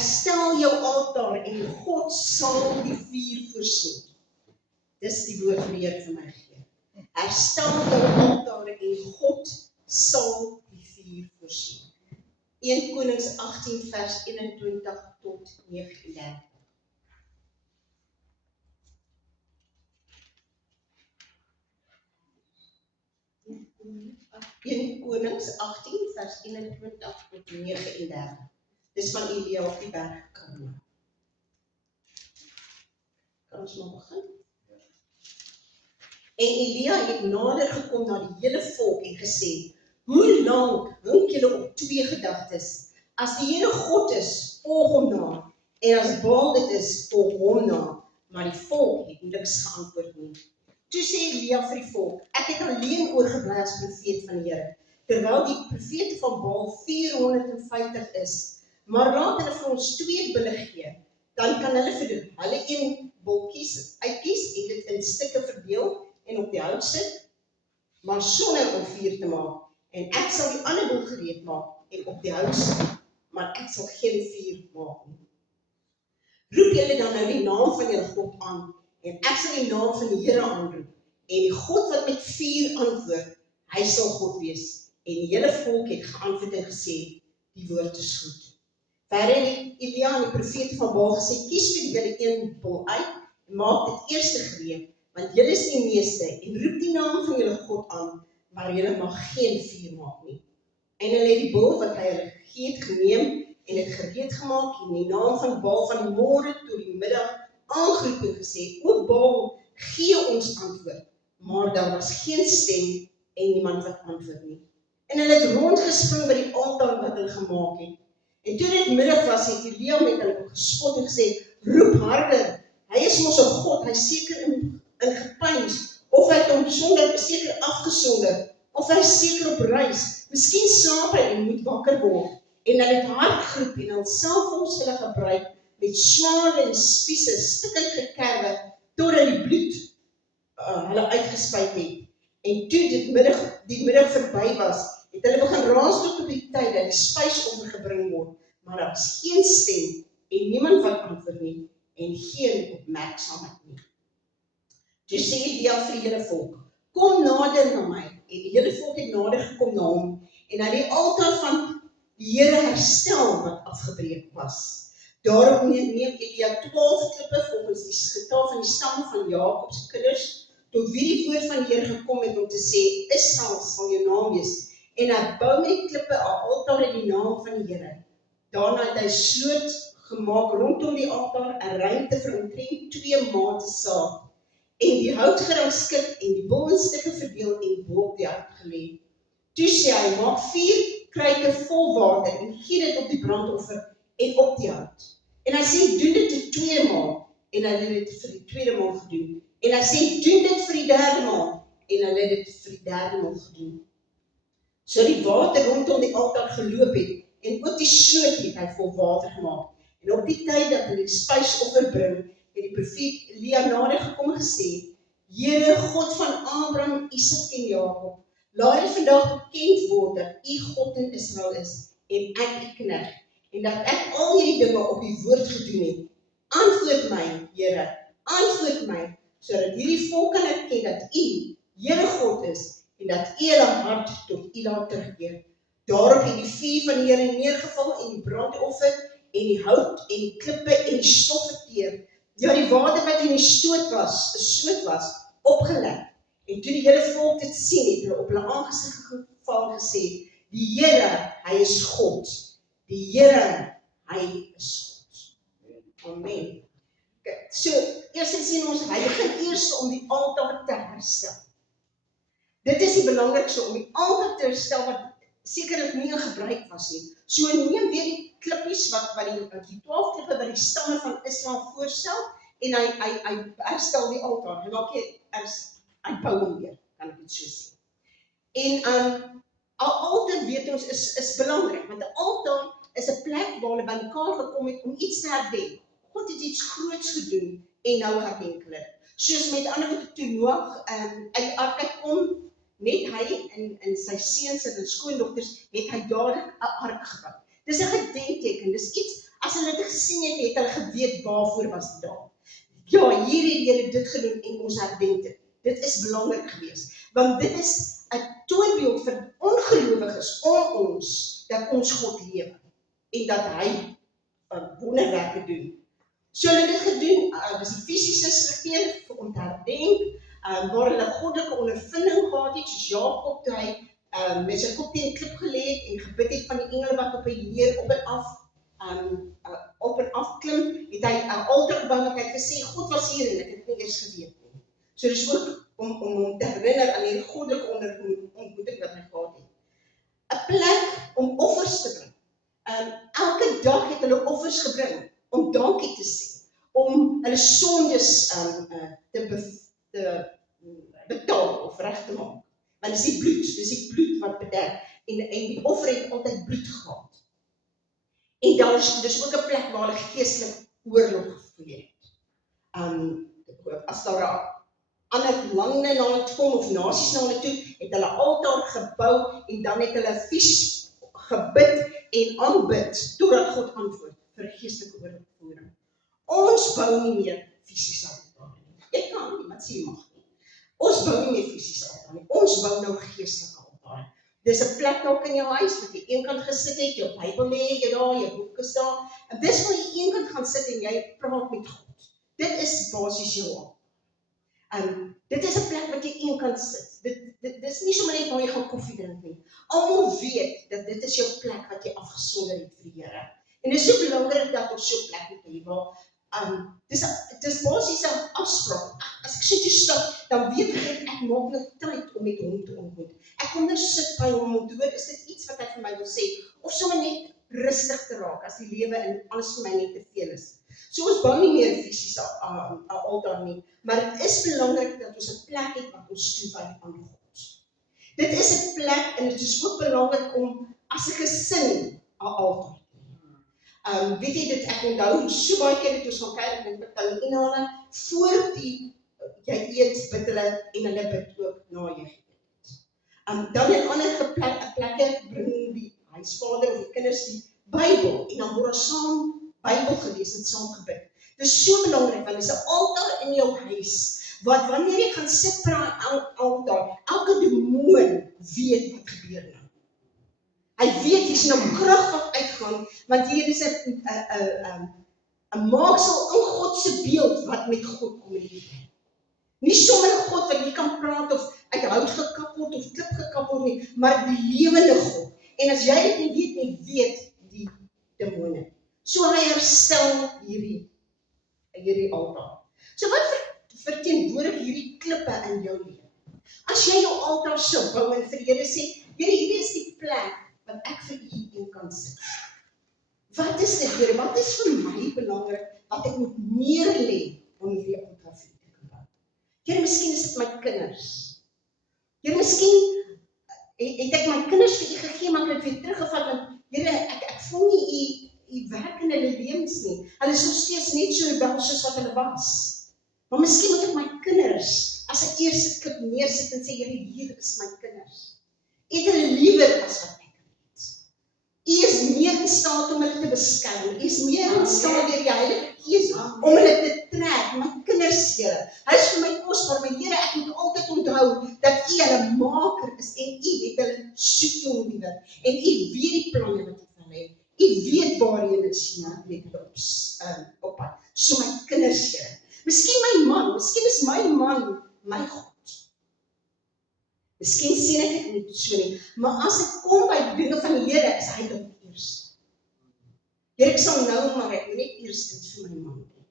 Herstel jou altaar en God sal die vuur voorsien. Dis die woord van die Here vir my gee. Herstel jou altaar en God sal die vuur voorsien. 1 Konings 18 vers 21 tot 39. 1 Konings 18 vers 21 tot 39. Dis van Elia op die berg Karmel. Kan ons maar begin? En Elia het nader gekom na die hele volk en gesê, hoe lank hink julle op twee gedagtes? As die Here God is, volg hom na, en as Baal dit is, volg hom na. Maar die volk het niks geantwoord nie. Toe sê Elia vir die volk, ek het alleen oorgebly as profeet van die Here, terwyl die profete van Baal 450 is. Maar laat hulle vir ons 2 bulle gee, dan kan hulle vir hulle 1 bul uitkies en dit in stukke verdeel en op die hout sit, maar sonder om vuur te maak. En ek sal die ander bul gereed maak en op die hout sit, maar ek sal geen vuur maak nie. Roep julle dan nou die naam van julle God aan, en ek sal die naam van die Here aanroep, en die God wat met vuur antwoord, hy sal God wees. En die hele volk het geantwoord en gesê, die woord is goed. Verder het Elia en die profete van Baal gesê, kies vir julle 1 bul uit, en maak dit eerste gereed, want julle is die meeste, en roep die naam van julle God aan, maar julle mag geen vuur maak nie. En hulle het die bul wat hy hulle gegee het geneem, en het gereed gemaak, en die naam van Baal van die môre tot die middag aangeroep en gesê, o Baal, gee ons antwoord. Maar daar was geen stem, en niemand wat antwoord nie. En hulle het rondgespring by die altaar wat hulle gemaak het. En toe dit middag was, het Elia met hulle gespot en gesê, roep harder, hy is mos 'n God, hy seker in gepeins, of hy het hom seker afgesonder, of hy seker op reis, miskien slaap hy en moet wakker word. En hulle het hard geroep en alself volgens hulle gebruik, met sware en spiese, stikkend gekerwe, totdat die bloed hulle uitgespuit het. En toe die middag verby was, het hulle begin raas tot op die tyd dat die spysoffer gebring word, maar daar was geen stem en niemand wat antwoord nie, en geen opmerksaamheid nie. Toe sê Elia vir die hele volk, kom nader na my, en die hele volk het nader gekom na hom, en hy die altaar van die Here herstel wat afgebreek was. Daarop neem Elia 12 klippe volgens die getal van die stam van Jakob se kinders, tot wie die woord van die Here gekom het om te sê, Israel sal jou naam wees, en hy bou met die klippe 'n altaar in die naam van die Here. Daarna het hy sloot gemaak rondom die altaar, 'n ruimte vir omtrent 2 mate saad, en die hout gerangskik en die bul in stukke verdeel en bo op die hout gelê. Toe sê hy, maak 4 kruike vol water en gee dit op die brandoffer en op die hout. En hy sê, doen dit die 2 maal, en hy het dit vir die 2de maal gedoen. En hy sê, doen dit vir die 3de maal, en hy het dit vir die 3de maal gedoen. So die water rondom die altaar geloop het, en ook die sloot het hy vol water gemaak. En op die tyd dat hulle die spysoffer bring, het die profeet Elia nader gekom en gesê, Here, God van Abraham, Isak en Jakob, laat dit vandag bekend word dat U God in Israel is, en ek U knegt, en dat ek al hierdie dinge op U woord gedoen het. Antwoord my, Here, antwoord my, sodat hierdie volk kan erken dat U, Here God is, en dat U hulle hart tot U laat terugkeer. Daarop het die vuur van die Here neergeval en die brandoffer en die hout en die klippe en die stof verteer. Ja, die water wat in die sloot was, opgelek. En toe die hele volk dit sien, het hulle op hulle aangesig geval gesê, die Here, hy is God. Die Here, hy is God. Amen. Okay, so, eers sien ons, hy begin eers om die altaar te herstel. Dit is die belangrikste, om die altaar te herstel, wat sekerlik nie in gebruik was nie. So neem weer die klippies, wat die 12 klippe wat die stamme van Israel voorstel, en hy herstel die altaar, en hy bou hom weer, kan ek dit so sê. En 'n altaar, weet ons, is belangrik, want 'n altaar is 'n plek waar hulle bymekaar gekom het om iets te herdenk. God het iets groots gedoen, en nou herdenk hulle. Soos met ander woorde, toe Noag uit die ark kom, net hy en sy seuns en skoondogters, het hy dadelik 'n ark gebou. Dis 'n gedenkteken, dis iets, As hulle dit gesien het, het hulle geweet waarvoor was dit daar. Ja, hier het die Here dit gedoen en ons herdenk dit. Dit is belangrik geweest, want dit is 'n toonbeeld vir ongelowiges om ons, dat ons God lewe en dat hy wonderwerke doen. So hulle het dit gedoen, dis die fisiese struktuur om te herdenk, waar hulle goddelike ondervinding gehad het, soos Jakob toe hy met sy kop teen 'n klip gelê het en gebid het van die engele wat op 'n heer op en af klim, het hy 'n altaar gebou en hy het gesê, God was hier en ek het nie eers geweet nie. So dis ook om te herinner aan die goddelike ontmoeting wat hy gehad het. 'n Plek om offers te bring. Elke dag het hulle offers gebring om dankie te sê, om hulle sondes te betaal of reg te maak. Want dis die bloed wat bedek en die offer het altyd bloed gehad. En dan dis ook 'n plek waar hulle geestelik oorlog gevoel het. As daar 'n ander lande na hulle kom of nasies na hulle toe, het hulle altaar gebou en dan het hulle fisies gebid en aanbid totdat God antwoord vir geestelike oorlogvoering. Ons bou nie meer fisiese altaar nie. Ek kan nie, wat sê jy mag nie. Ons bou nie meer fisiese altaar nie. Ons bou nou geestelike altaar. Dis 'n plek dalk in jou huis wat jy eenkant gesit het, jou Bybel lê jy daar, jou boek is daar. En dis waar jy eenkant gaan sit en jy praat met God. Dit is basies jou altaar. Dit is 'n plek wat jy eenkant sit. Dis nie sommer net waar jy gaan koffie drink nie. Almal weet dat dit is jou plek wat jy afgesonder het vir die Here. En dit is so belangrik dat ons so 'n plek moet hê waar dis basies 'n afspraak. As ek sit hier stap, dan weet ek maak nou tyd om met hom te ontmoet. Ek kom nou sit by hom om te hoor, is dit iets wat hy vir my wil sê, of sommer net rustig te raak as die lewe en alles vir my net te veel is. So ons bou nie meer 'n fisiese altaar nie, maar dit is belangrik dat ons 'n plek het wat ons toewy aan God. Dit is 'n plek en dit is ook belangrik om as 'n gesin 'n altaar te hê. Weet jy dit, ek onthou so baie keer het ons gaan kyk met hulle inhale, voor jy eet bid hulle en hulle bid ook na jy eet. Dan in ander plekke bring die huisvader of die kinders die Bybel en dan word daar saam Bybel gelees en saam gebid. Dit is so belangrik want dit is 'n altaar in jou huis wat wanneer jy gaan sit by 'n altaar, elke demoon weet wat gebeur nou. Hy weet hier's nou krag wat uitgaan want hier is 'n maaksel in God se beeld wat met God kommunikeer. Nie sommer 'n God wat jy kan praat of uit hout gekap word of klip gekap word nie, maar die lewende God. En as jy dit nie weet nie, weet die demone. So hy herstel hierdie altaar. So wat verteenwoordig hierdie klippe in jou lewe? As jy jou altaar sou bou en vir die Here sê, Here, hierdie is die plek wat ek vir u een kan sit. Wat is dit, Here? Wat is vir my belangrik wat ek moet neerlê om hierdie altaar vir u te kan bou? Here, miskien is dit my kinders. Here, miskien het ek my kinders vir u gegee, maar ek het weer teruggevat want Here, ek voel nie u werk in hulle lewens nie. Hulle is nog steeds net so rebel soos wat hulle was. Maar miskien moet ek my kinders as 'n eerste klip neersit en sê, Here, hier is my kinders. U het hulle liewer as wat ek het. U is meer in staat om hulle te beskerm. U is meer in staat deur die Heilige Gees om hulle te trek. My kinders, Here, hy is vir my kosbaar, maar Here, ek moet altyd onthou dat u hulle maker is en u het hulle soek jou liewer. En u weet die planne wat u van het. U weet waarheen dit sien, met hulle op pad. So my kinders, Here. Miskien my man, miskien is my man my God. Miskien sien ek dit nie so nie, maar as ek kom by die dinge van die Here, is hy dan die eerste. Here, ek sal nou maar ek net eers dit vir my man doen.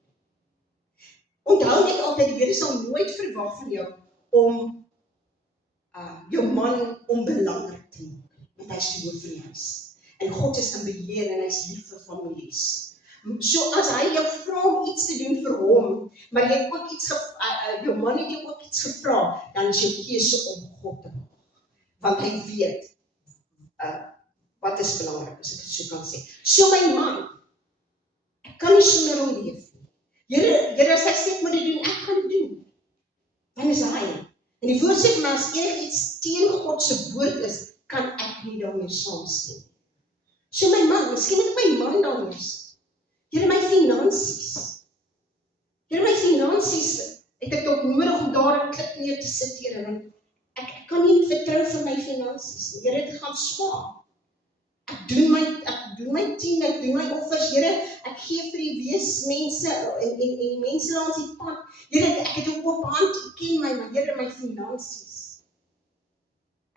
Onthou net altyd, die Here sal nooit verwag van jou om jou man onbelangrik te maak, want hy is die hoof van die huis. En God is in beheer en hy is lief vir families. So as hy jou vra om iets te doen vir hom, maar jy het ook jou man het jou ook iets gevra, dan is jou keuse om God te maak. Want hy weet wat is belangrik, as ek dit so kan sê. So my man, ek kan nie sonder hom leef nie. Here, as hy sê ek moet dit doen, ek gaan dit doen. Dan is hy. En die woord sê vir my, as enigiets teen God se woord is, kan ek nie daarmee saamstem. So my man, miskien moet ek my man daarmee sit. Here my finansies. Here my finansies, het ek dalk nodig om daar 'n klip neer te sit, Here, want ek kan nie vertrou vir my finansies nie. Here, dit gaan swaar. Ek doen my 10, ek doen my offers, Here, ek gee vir die weesmense en die mense langs die pad. Here, ek het 'n oop hand, U ken my, maar Here, my finansies.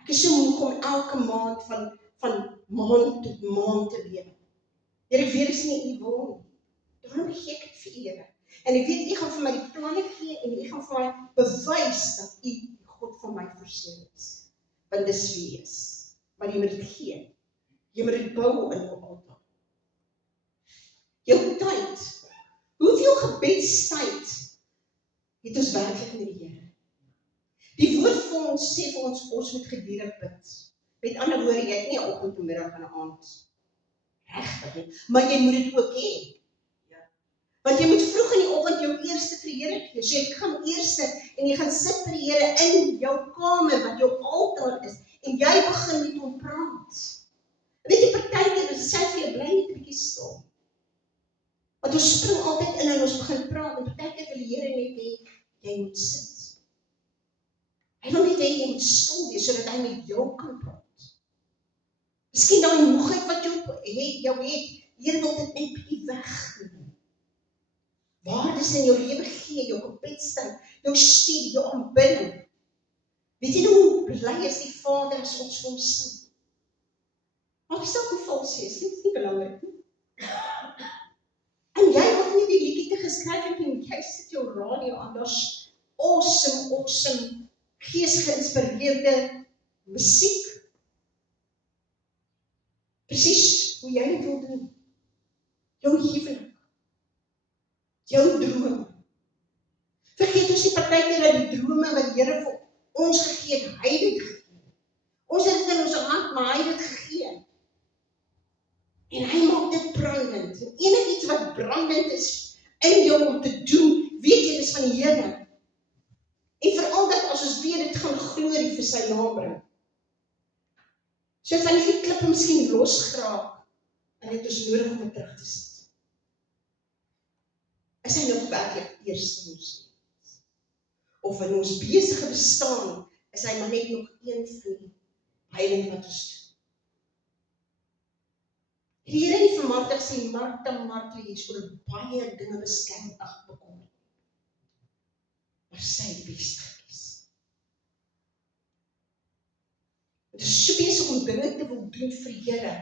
Ek is so moeg om elke maand van maand tot maand te lewe. Here, ek weet dit is nie U wil nie. Daarom gee ek dit vir U, Here. En ek weet U gaan vir my die planne gee en U gaan vir my bewys dat U die God van my voorsien is. Want dis wie U is. Maar jy moet dit gee. Jy moet dit bou in jou altaar. Jou tyd. Hoeveel gebedstyd het ons werklik met die Here? Die woord vir ons sê vir ons moet gedurig bid. Met ander woorde, jy het nie 'n oggend, 'n middag en 'n aand. Regtig nie. Maar jy moet dit ook hê. Want jy moet vroeg in die oggend jou eerste vir die Here gee. So jy gaan eerste en jy gaan sit vir die Here in jou kamer wat jou altaar is en jy begin met hom praat. Weet jy, partykeer is sê vir jou bly net 'n bietjie stil. Want ons spring altyd in en ons begin praat en partykeer wil die Here net hê jy moet sit. Hy wil net hê jy moet stil wees sodat hy met jou kan praat. Miskien daai moegheid wat jou het, Here wil dit net bietjie wegneem. Waardes in jou lewe gee, jou gebedstyd, jou studie, jou aanbidding. Weet jy hoe bly is die Vader as ons vir hom sing? Maar ek sal hoe vals is, dit is nie belangrik nie. En jy hoef nie die liedjie te geskryf het en jy sit jou radio aan, daar's awesome, gees-geïnspireerde musiek. Presies hoe jy dit wil doen. Jou huwelik. Jou drome. Vergeet ons nie partykeer dat die drome wat die Here vir ons gegee het, hy dit gegee. Ons het dit in ons hand, maar hy het dit gegee. En hy maak dit brandend. En enigiets wat brandend is in jou om te doen, weet jy, dis van die Here. En veral dat as ons weet, dit gaan glorie vir sy naam bring. So van hierdie klippe miskien losgeraak, en het ons nodig om dit terug te sit. Is hy nog werklik eerste in ons lewens? Of in ons besige bestaan, is hy maar net nog een van die heilige wat ons doen. Die Here nie vermagtig sê, Martha, jy is oor baie dinge beskerm bekom. Maar sy die beste kies. Het is so besig om dinge te wil doen vir die Here,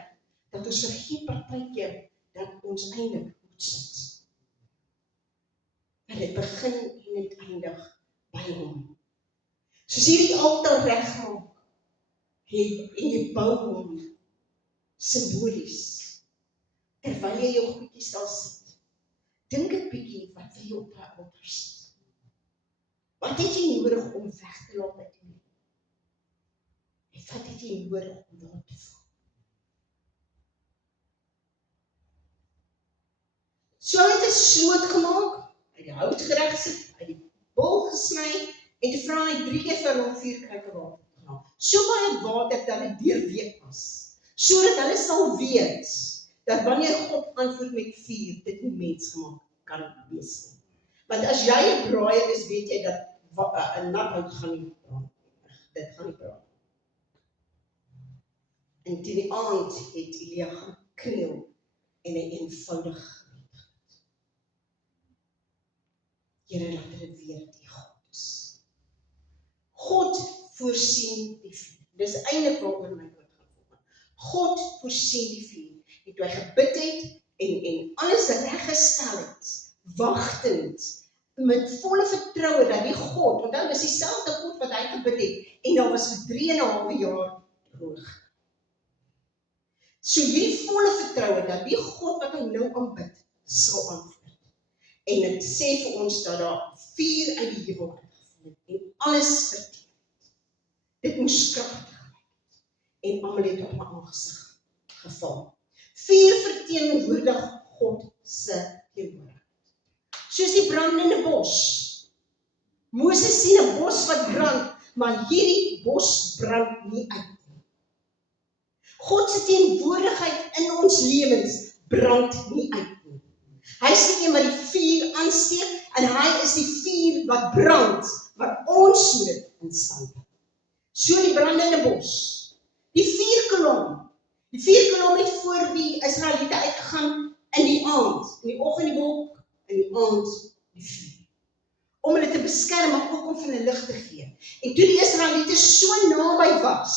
dat ons vergeet partykeer dat ons eintlik moet sit. En dit begin en dit eindig by hom. Soos hierdie altaar regmaak, en jy bou hom simbolies. Terwyl jy jou goedjies daar sit, dink 'n bietjie wat wil jy op daai altaar sit. Wat het jy nodig om weg te laat uit die lewe? En wat het jy nodig om daar te voel? So het 'n sloot gemaak, uit die hout gereg sit, uit die bol gesny, en te vra hy 3 keer vir hom 4 kruike water te gaan. So baie water dat dit deurweek was, sodat hulle sal weet, dat wanneer God antwoord met vuur, dit nie mensgemaak kan wees nie. Want as jy 'n braaier is, weet jy dat 'n nat hout gaan nie brand. Dit gaan nie brand. En teen die aand het Elia gaan kniel en 'n eenvoudig gebed. Here, laat dit weer die God is. God voorsien die vuur. Dis eintlik waaroor my woord gaan kom. God voorsien die vuur. En toe hy gebid het en alles reggestel het, wagtend, met volle vertroue dat die God, onthou dis dieselfde God wat hy gebid het, en daar was vir 3,5 jaar droog. So hierdie volle vertroue dat die God wat hy nou aanbid, sal antwoord. En dit sê vir ons dat daar vuur uit die hemel uitgeval het en alles verteer. Dit moes kragtig wees. En almal het op my aangesig geval. Vuur verteenwoordig God se teenwoordigheid. Soos die brandende bos. Moses sien 'n bos wat brand, maar hierdie bos brand nie uit nie. God se teenwoordigheid in ons lewens brand nie uit nie. Hy is die een wat die vuur aansteek, en hy is die vuur wat brand, wat ons moet dit in stand hou. So die brandende bos, die vuurkolom het voor die Israeliete uitgegaan in die aand, in die oggend die wolk, in die aand die vuur, om hulle te beskerm, maar ook om vir hulle lig te gee. En toe die Israeliete so naby was,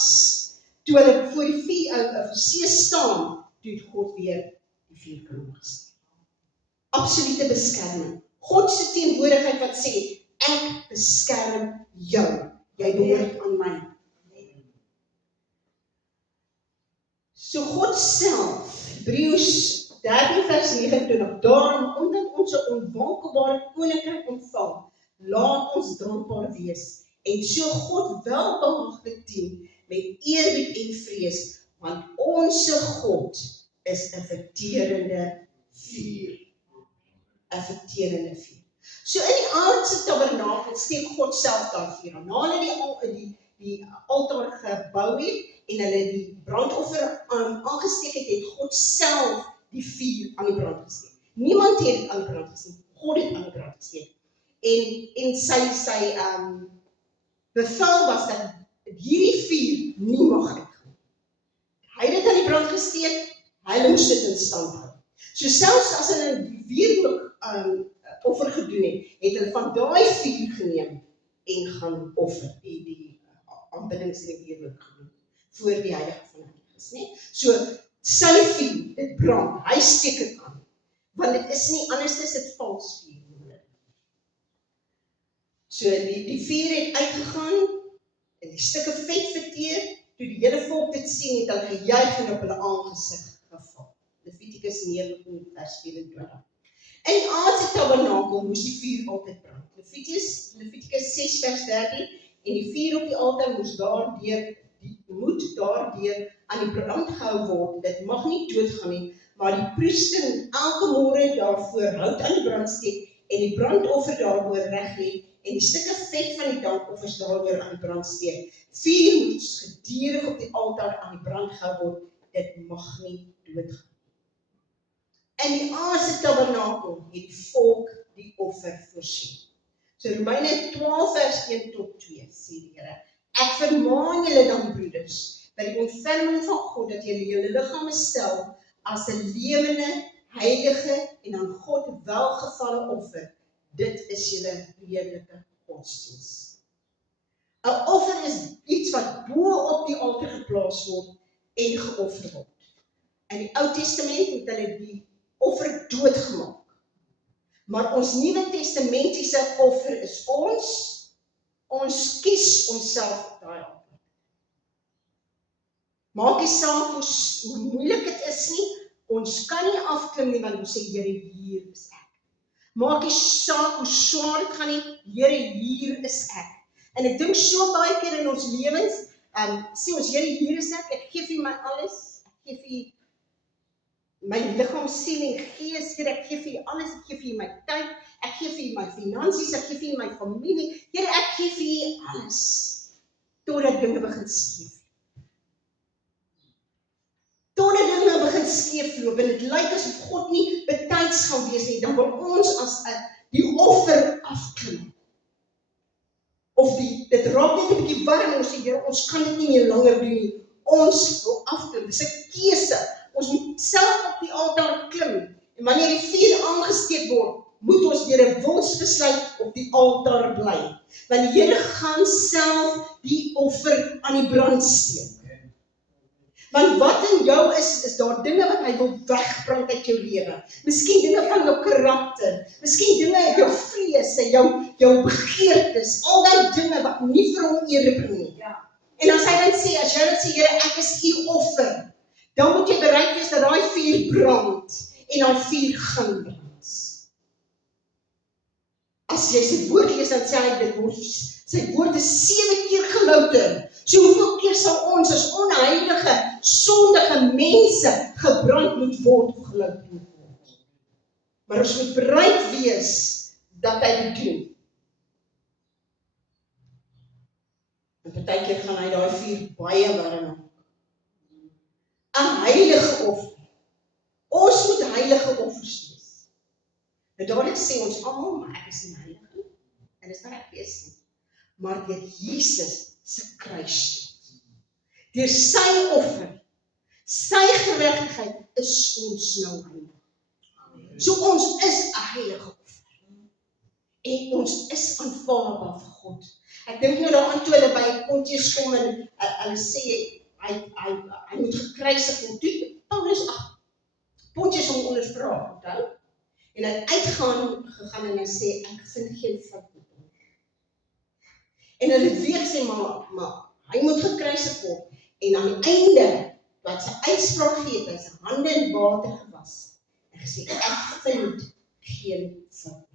toe hulle voor die see staan, toe het God weer die vuurkolom gestuur. Absolute beskerming. God se teenwoordigheid wat sê, ek beskerm jou. Jy behoort aan my. So God self, Hebreërs 13 vers 29, daarom, omdat ons 'n onwankelbare koninkryk ontvang, laat ons dankbaar wees, en so God welbehaaglik dien, met eerbied en vrees, want ons God is 'n verterende vuur. 'n verterende vuur. So in die aardse tabernakel steek God self daar vuur aan. Na hulle die altaar gebou het en hulle die brandoffer aangesteek het God self die vuur aan die brand gesteek. Niemand het dit aan die brand gesteek. God het aan die brand gesteek. En sy bevel was dat hierdie vuur nie mag uitgaan. Hy het dit aan die brand gesteek, hy moes dit in stand hou. So selfs as hulle die wierlik offer gedoen het hulle van daai vuur geneem en gaan offer, die aanbiddings en die wierlik gedoen, voor die heilige van heiliges, nee? So, sy vuur, dit brand, hy steek dit aan, want dit is nie, anders is dit vals vuur. So, die vuur het uitgegaan, en die stukke vet verteer, toe die hele volk dit sien, het hulle gejuig en op hulle aangesig geval. Levitikus 9 vers 24. In die aardse tabernakel moes die vuur altyd brand. Levitikus 6 vers 13, en die vuur op die altaar moet daardeur aan die brand gehou word. Dit mag nie doodgaan nie, maar die priester moet elke môre daarvoor hout aan die brand steek en die brandoffer daaroor reg lê en die stukke vet van die dankoffers daaroor aan die brand steek. Vuur moet gedurig op die altaar aan die brand gehou word. Dit mag nie doodgaan. In die aardse tabernakel het die volk die offer voorsien. So Romeine 12 vers 1 tot 2 sê die Here, ek vermaan julle dan broeders, by die ontferming van God, dat julle julle liggame stel as 'n lewende, heilige en aan God welgevalle offer. Dit is julle redelike godsdiens. 'n Offer is iets wat bo op die altaar geplaas word en geoffer word. In die Ou Testament het hulle die offer doodgemaak. Maar ons Nuwe Testamentiese offer is ons kies onsself op daai altaar. Maak nie saak hoe moeilik dit is nie, ons kan nie afklim nie, want ons sê, Here, hier is ek. Maak nie saak hoe swaar dit gaan nie, Here, hier is ek. En ek dink so baie keer in ons lewens, sê ons, Here, hier is ek gee vir my alles, ek gee vir my liggaam, siel en gees, Here, ek gee vir alles, ek gee vir my tyd, ek gee vir my finansies, ek gee vir my familie, Here, ek gee vir alles, totdat dinge begin skeef. Totdat dinge begin skeefloop, en dit lyk asof God nie betyds gaan wees nie, dan wil ons as die offer afklim. Of dit raak net 'n bietjie warm, ons sê, Here, ons kan dit nie meer langer doen nie, ons wil afklim, dis 'n keuse. Ons moet self op die altaar klim, en wanneer die vuur aangesteek word, moet ons deur 'n wilsbesluit op die altaar bly. Want die Here gaan self die offer aan die brand steek. Want wat in jou is daar dinge wat hy wil wegbrand uit jou lewe. Miskien dinge van jou karakter, miskien dinge uit jou vrese, jou begeertes, al die dinge wat nie vir hom eer bring nie. En as hy dan sê, as jy dan sê, Here, ek is u offer, dan moet jy bereid wees dat daai vuur brand, en daai vuur gaan brand. As jy sy woord lees, dan sê hy, sy woord is 7 keer gelouter. So hoeveel keer sal ons as onheilige, sondige mense gebrand moet word of gelouter moet word? Maar ons moet bereid wees dat hy dit doen. En partykeer gaan hy daai vuur baie warm maak. 'n heilige offer. Ons moet heilige offers wees. En dadelik sê ons almal, maar ek is nie heilig nie. En dis wat ek is nie. Maar deur Jesus se kruisdood, deur sy offer, sy geregtigheid is ons nou heilig. So ons is 'n heilige offer. En ons is aanvaarbaar vir God. Ek dink nou daaraan toe hulle by Pontius kom en hulle sê hy moet gekruisig word. Toe Paulus, Pontius hom ondervra, onthou? En hy gegaan en hy sê, ek vind geen fout met hom. En hulle het weer gesê, maar hy moet gekruisig word. En aan die einde, wat sy uitspraak gee, hy sy hande in water gewas. En gesê, ek vind geen fout.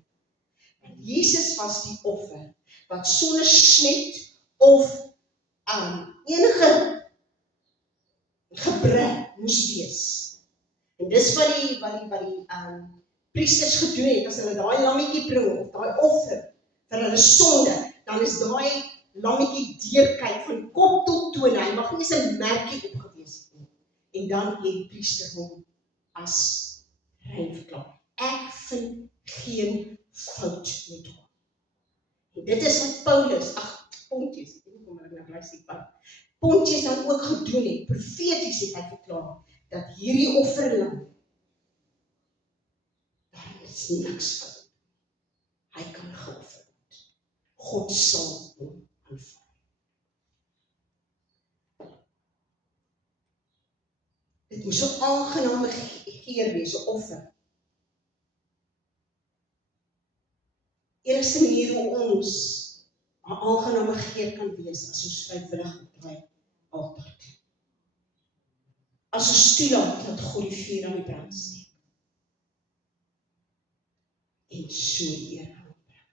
En Jesus was die offer, wat sonder smet of enige gebrek moes wees. En dis wat die priesters gedoen het, as hulle daai lammetjie bring, of daai offer vir hulle sonde, dan is daai lammetjie deurkyk van kop tot toe, hy mag nie eens 'n merkie opgewees het nie. En dan het die priester hom as rein verklaar. Ek vind geen fout met hom. En dit is wat Paulus, Pontius, ek weet nie kom ek nou bly sê, Pontius dan ook gedoen het, profeties het hy verklaar, dat hierdie offerlam, daar is niks fout. Hy kan geoffer word. God sal hom aanvaar. Dit moes 'n aangename geur wees, 'n offer. Enigste manier hoe ons 'n aangename geur kan wees, as ons vrywillig op daai altaar doen. As ons toelaat dat God die vuur aan die brand steek. En so eer aan hom bring.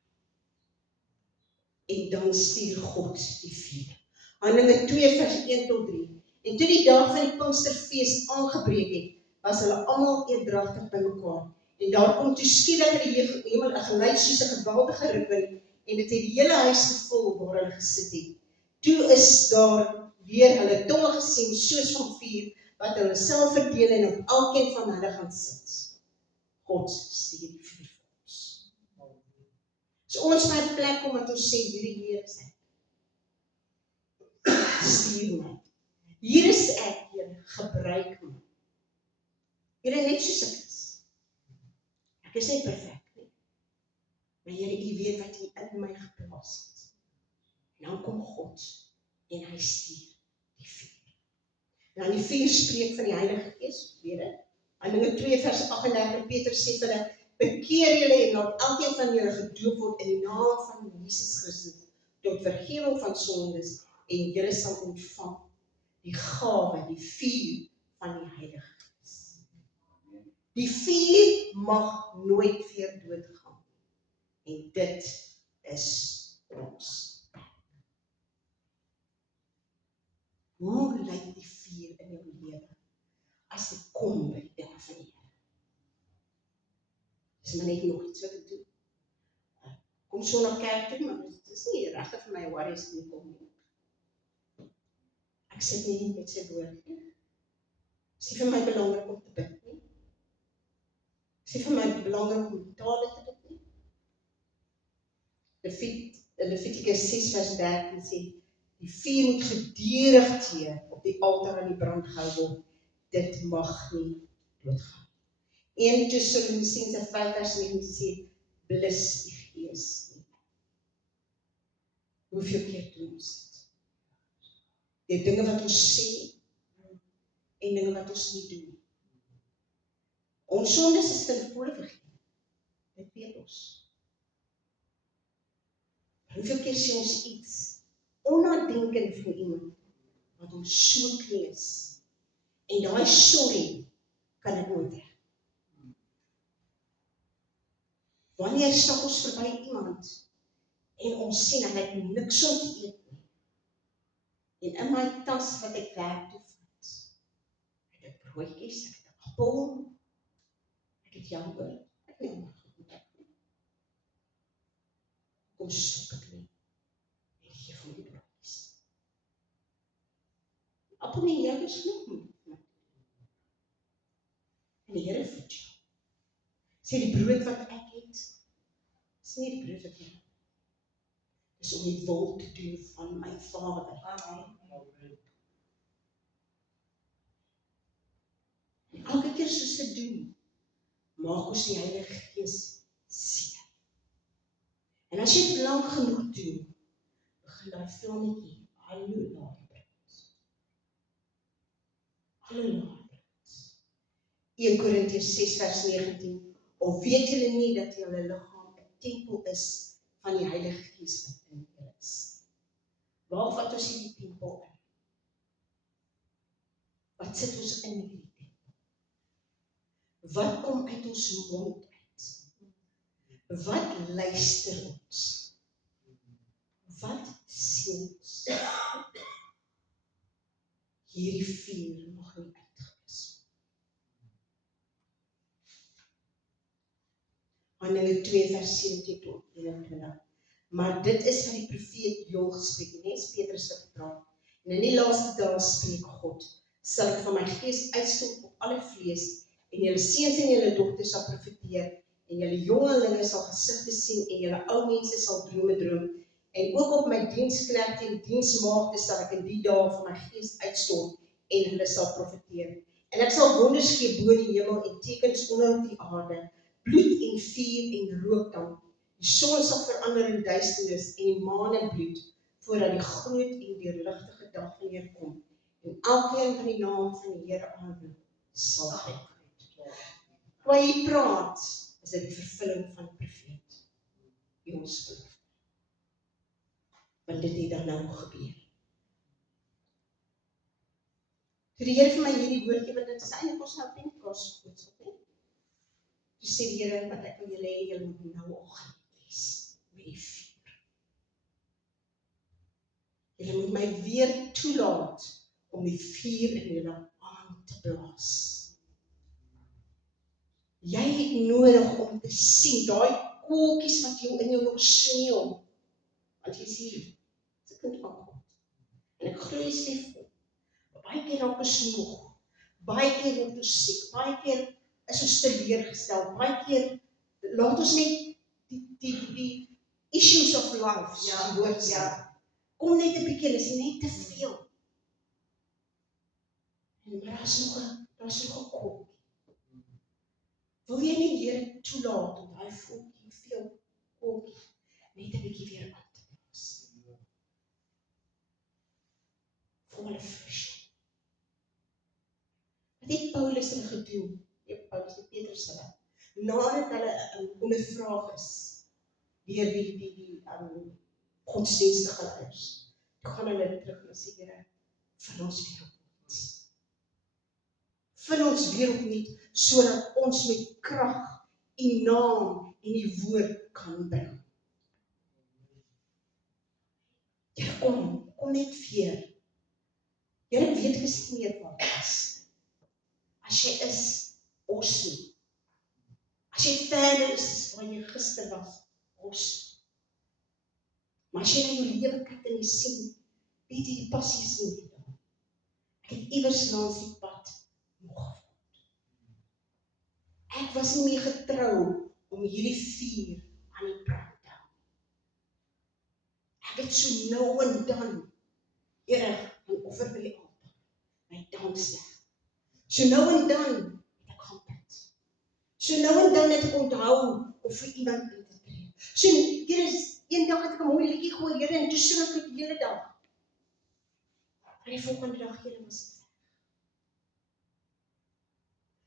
En dan stuur God die vuur. Handelinge 2 vers 1 tot 3. En toe die dag van die Pinksterfees aangebreek het, was hulle almal eendragtig bymekaar. En daar kom toe skielik in die hemel 'n geluid soos 'n geweldige rukwind, en dit het die hele huis gevul waar hulle gesit het. Toe is daar weer hulle tonge gesien soos van vuur, wat hulle self verdeel en op elkeen van hulle gaan sit. God stuur die vuur vir ons. So ons by 'n plek kom wat ons sê, Here is ek. Stuur my. Hier is ek, Here, gebruik my. Here, net soos ek is. Ek is nie perfek nie. Maar Here, U weet wat U in my geplaas het. En dan kom God en hy stuur die vuur. En dan die vuur spreek van die Heilige Gees, weet dit. Handelinge 2 vers 38, Petrus sê vir hulle, bekeer julle en laat elkeen van julle gedoop word in die naam van Jesus Christus tot vergifnis van sondes, en julle sal ontvang die gawe, die vuur van die Heilige Gees. Die vuur mag nooit weer doodgaan. En dit is ons. Hoe lyk die vuur in jou lewe as dit kom by die dinge van die Here? Dis maar net nog iets wat ek doen. Kom so na kerk toe, maar dit is nie regtig vir my worries nie kom nie. Ek sit nie met sy woord nie. Is nie vir my belangrik om te bid nie. Is nie vir my belangrik om tale te bid nie. Levitikus 6 vers 13 sê, die vuur moet gedurig op die altaar aan die brand gehou word. Dit mag nie doodgaan. 1 Tessalonisense 5 vers 9 sê, blus die Gees nie. Hoeveel keer doen ons dit? Die dinge wat ons sê, en dinge wat ons nie doen. Ons sondes is ten volle vergewe. Dit weet ons. Hoeveel keer sê ons iets onnadenkend van iemand wat ons so klees, en daai sorry kan ek nooit hê. Wanneer stap ons verby iemand en ons sien dat ek niks om te eet nie, en in my tas wat ek werk toe vat, ek het broodjies, ek het 'n appel, ek het yoghurt, ek neem maar goed nie. Kom stop ek nie. Gee vir die broodjies. Appel nie jou is genoeg. En die Here voed jou. Sê die brood wat ek uit, is nie die brood wat jy dis om die wil te doen van my Vader. En elke keer soos te doen, maak ons die Heilige Gees seer. En as jy dit lang genoeg doen, begin daai vlammetjie al hoe laer brand. Al hoe laer brand. 1 Korintiërs 6 vers 19. Of weet julle nie dat julle liggaam 'n tempel is van die Heilige Gees wat in julle is? Waar vat ons hierdie tempel in? Wat sit ons in hierdie tempel? Wat kom uit ons mond uit? Wat luister ons? Wat sien ons? Hierdie vuur mag nie uitgeblus. Handelinge 2 vers 17 tot 21. Maar dit is wat die profeet Joël gespreek het, nie Petrus wat praat. En in die laaste dae spreek God, sal ek van my gees uitstort op alle vlees, en julle seuns en julle dogters sal profeteer, en julle jongelinge sal gesigte sien, en julle ou mense sal drome droom, en ook op my diensknegte en diensmaagde sal ek in die dae van my gees uitstort, en hulle sal profeteer. En ek sal wonders gee bo die hemel en tekens onder op die aarde, bloed en vuur en rookdamp. Die son sal verander in duisternis en die maan in bloed, voordat die groot en deurligtige dag neerkom, en elkeen van die naam van die Here aanroep, sal gered. Waar hy praat, is dit die vervulling van die profeet. Ons belofte. Want dit het dan nou gebeur. Toe die Here vir my hierdie woord gee, want dit is eintlik ons nou Pentekoste boodskap, hè? Toe sê die Here, wat ek wil julle hê, julle moet nou al gaan lees met die vuur. Julle moet my weer toelaat om die vuur in julle aan te blaas. Jy het nodig om te sien, daai koeltjies wat jou in jou nog sneeuw, want jy sê, dis 'n kind van God. En ek glo jy's lief vir hom. Baie keer raak ons nog, baie keer word ons siek, baie keer is ons teleurgestel, baie keer laat ons net die issues of life, soos die woord sê, kom net 'n bietjie, dis net te veel. En daar is nog 'n kop. Wil jy nie die Here toelaat om daai voeltjie veel kopie net 'n bietjie weer aan te blaas? Vir hulle vers. Wat het Paulus hulle gedoen? Paulus en Petrus hulle. Nadat hulle ondervraag is deur die godsdienstige leiers, toe gaan hulle terug en sê, Here, vul ons weer opnuut. Vul ons weer opnuut, sodat ons met krag en naam en die woord kan bring. Here, kom net weer. Here, ek weet gesê meer wat is. As jy is, ons nie. As jy verder is, waar jy gister was, ons. Maar as jy na jou lewe kyk en jy sien, weet jy die passie is nie daar. Ek het iewers langs die pad nog. Ek was nie meer getrou om hierdie vuur aan die brand te hou. Ek het so nou en dan, Here, my offer by die altaar, my danksegging. So nou en dan het ek gaan bid. So nou en dan het ek onthou om vir iemand in te tree. So Here, eendag het ek 'n mooi liedjie gehoor, Here, en toe sing ek dit die hele dag. En die volgende dag, Here, was dit weg.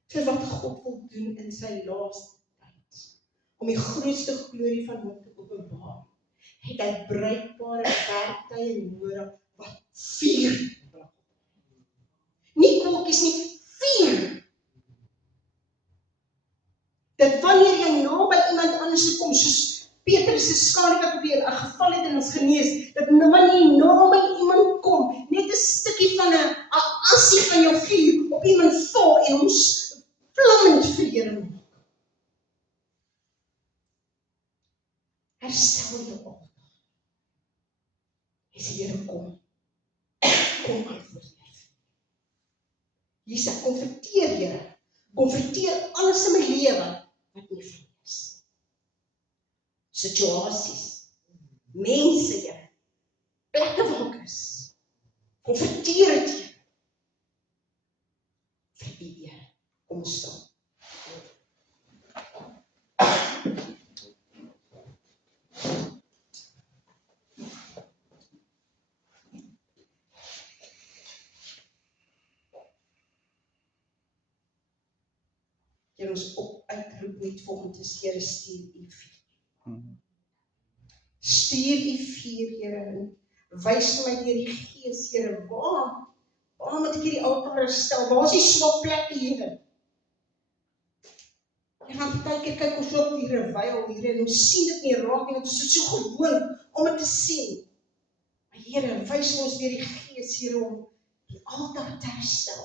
Vir wat God wil doen in sy laaste tyd, om die grootste glorie van hom te openbaar, het hy bruikbare werktye nodig wat vuur bring. Nie koeltjies nie, vuur. Dat wanneer jy naby iemand anders kom, soos Petrus se skade wat op die geval het en ons genees, dat wanneer jy naby iemand kom, net 'n stukkie van 'n asie van jou vuur op iemand val en ons vlammend vir Here maak. Herstel jou altaar. Hy sê, Here, kom antwoord my. Jesus, konfronteer Here, konfronteer alles in my lewe wat nie van is. situasies, mense, Here, plekke waar ek is, konfronteer dit, Here, vir U, Here, kom staan. Here, ons uitroep net volgende is, Here, stuur U vuur. Stuur U vuur, Here, en wys my deur die Gees, Here, waar moet ek hierdie altaar stel? Waar is die swak plekke, Here? En dan partykeer kyk ons op die rewyl, Here, en ons sien dit nie raak nie, want ons is so gewoon om dit te sien. Maar Here, wys ons deur die Gees, Here, om die altaar te herstel.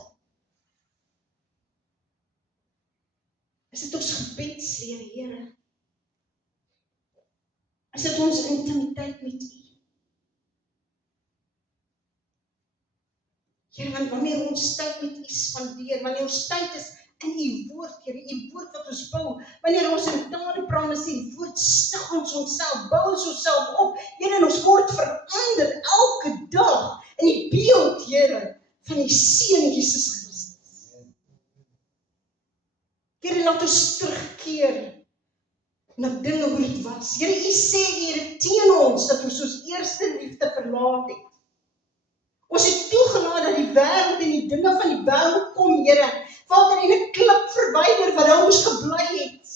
Is dit ons gebedsrede, Here? Is dit ons intimiteit met U? Here, want wanneer ons tyd met U spandeer, wanneer ons tyd is in U woord, Here, U woord wat ons bou, wanneer ons in tale praat en sê, woord stig ons onsself, bou ons onsself op, Here, en ons word verander elke dag in die beeld, Here, van die Seun Jesus Christus. Here, laat ons terugkeer na dinge hoe dit was. Here, U sê, Here, teen ons, dat ons ons eerste liefde verlaat het. Ons het toegelaat dat die wêreld en die dinge van die wêreld kom, Here, Vader, en 'n klip verwyder wat daar moes gebly het.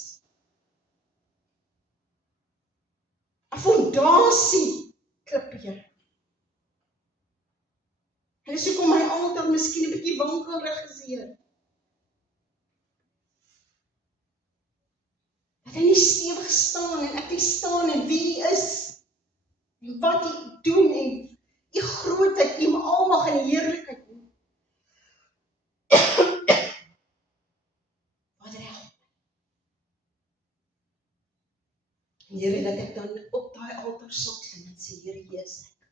'n Fondasie klip, Here. En dis hoekom my altaar miskien 'n bietjie wankelrig is, Here. Dat hy nie stewig staan en ek nie staan en wie U is, en wat U doen en U grootheid, U almag en die heerlikheid. Vader, help. En Here, dat ek dan op daai altaar sal klim en sê, Here, hier is ek.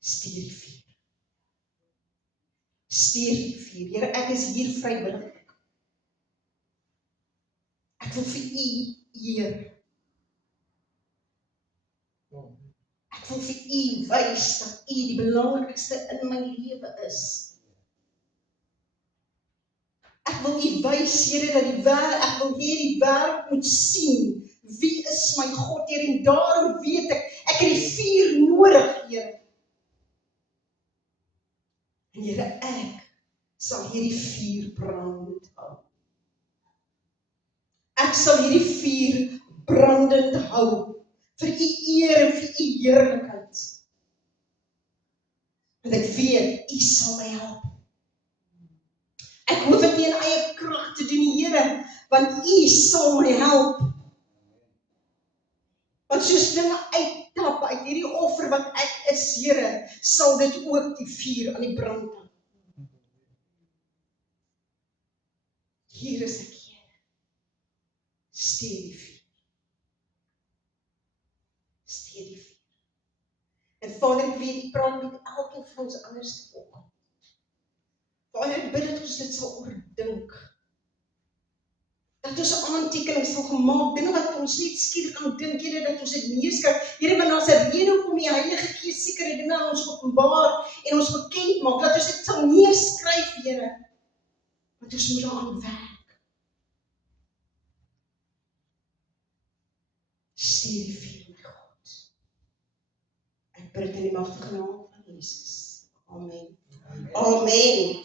Stuur die vuur. Stuur die vuur. Here, ek is hier vrywillig. Ek wil vir U eer. Ek wil vir U wys dat U die belangrikste in my lewe is. Ek wil U wys, Here, dat ek wil hê die wêreld moet sien wie is my God, Here, en daarom weet ek het die vuur nodig, Here. En Here, ek sal hierdie vuur brandend hou. Ek sal hierdie vuur brandend hou vir U eer en vir U heerlikheid. Want ek weet, U sal my help. Ek hoef dit nie in eie krag te doen, Here, want U sal my help. Want soos dinge uittap uit hierdie offer wat ek is, Here, sal dit ook die vuur aan die brand hou. Hier is ek, Here. Stuur die vuur. Stuur die vuur. En Vader, ek weet, U praat met elkeen van ons anders te volg. Vader, ek bid dat ons dit sal oordink. Dat ons aantekenings sal gemaak, dinge wat ons net skielik kan dink, Here, dat ons dit neerskryf. Here, want daar's 'n rede hoekom die Heilige Gees sekere dinge aan ons openbaar en ons bekend maak, dat ons dit sal neerskryf, Here. Want ons moet daaraan werk. Stuur die vuur, my God. Ek bid in die magtige naam van Jesus. Amen. Amen.